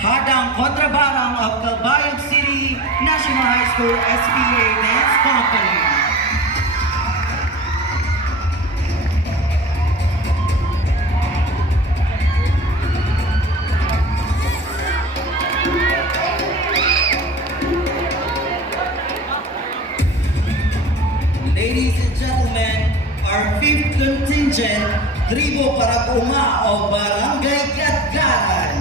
Hadang Kontrabarang of Calbayog City National High School SPA Dance Company. Ladies and gentlemen, our fifth contingent, Tribo Parapuma of Barangay Gatgaran.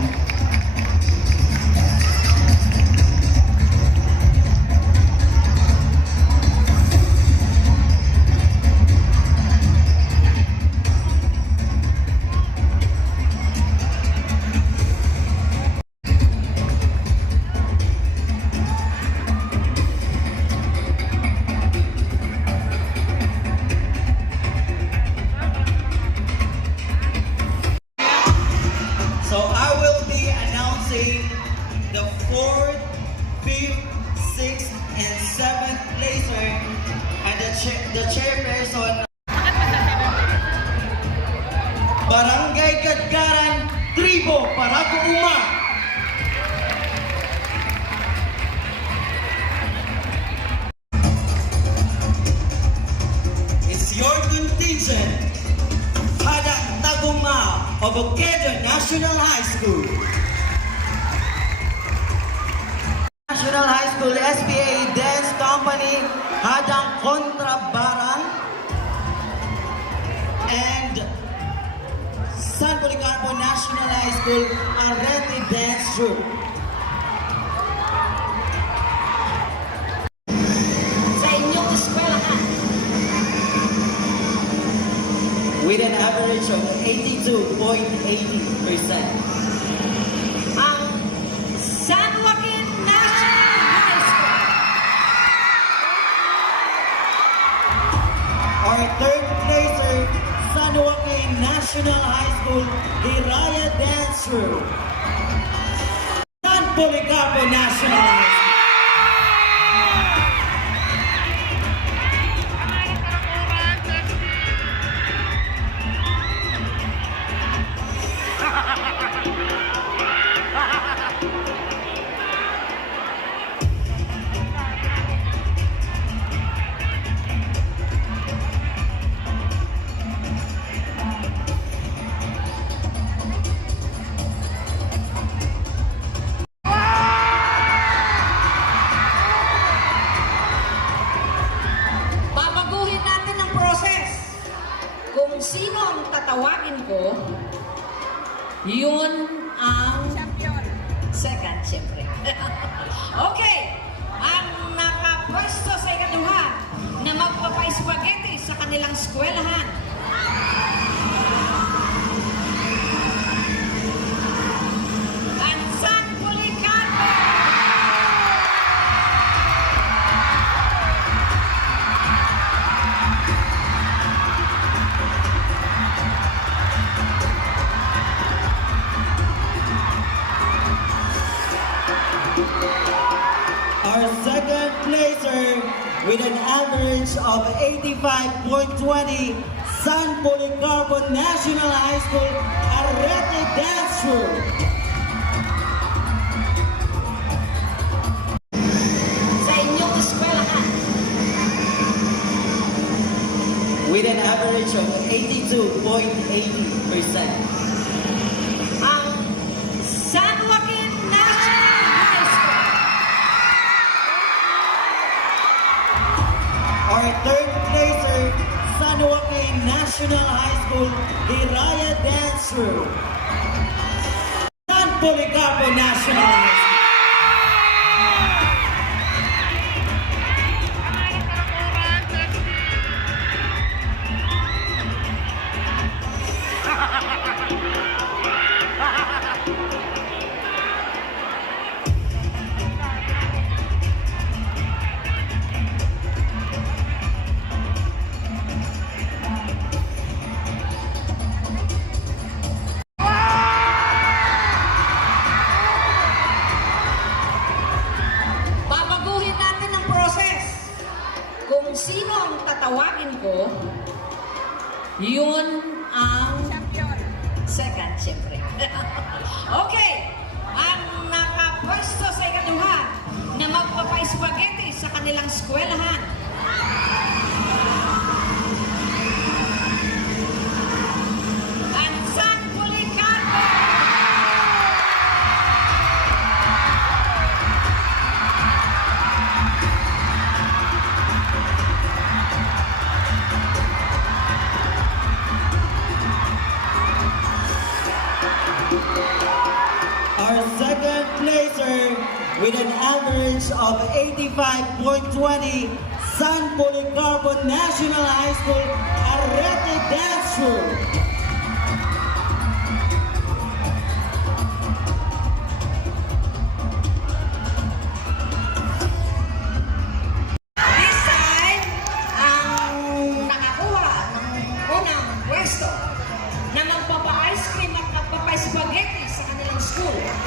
The 4th, 5th, 6th, and 7th placer and the chairperson Barangay Gatgaran, Tribo Parapuma. It's your contingent, Hadang Taguma of Bukidnon National High School. National High School SPA Dance Company, Hadang Kontrabarang, and San Policarpo National High School Arete Dance Troupe. Sa inyong eskwelahan, With an average of 82.80%. ang San Joaquin National High School. Our third placer, San Joaquin National High School, Hiraya Dance Troupe. San Policarpo National High School. Babaguhin natin ang proses. Kung sino ang tatawagin ko, yun ang second, siyempre. Okay, ang nakapwesto sa ikaduha na magpapa-spaghetti sa kanilang eskwelahan. Ang San Policarpo. Our second placer with an average of 85.20, San Policarpo National High School Arete Dance Troupe. Sa inyong eskwelahan, With an average of 82.80%. ang San Joaquin National High School. Our third placer, San Joaquin National High School, Hiraya Dance Troupe. San Policarpo National High School. sino ang tatawagin ko, yun ang second, siyempre. Okay, ang with an average of 85.20, San Policarpo National High School Arete Dance Troupe. This time, ang nakakuha ng unang pwesto na magpapa-ice cream at magpapa-spaghetti sa kanilang school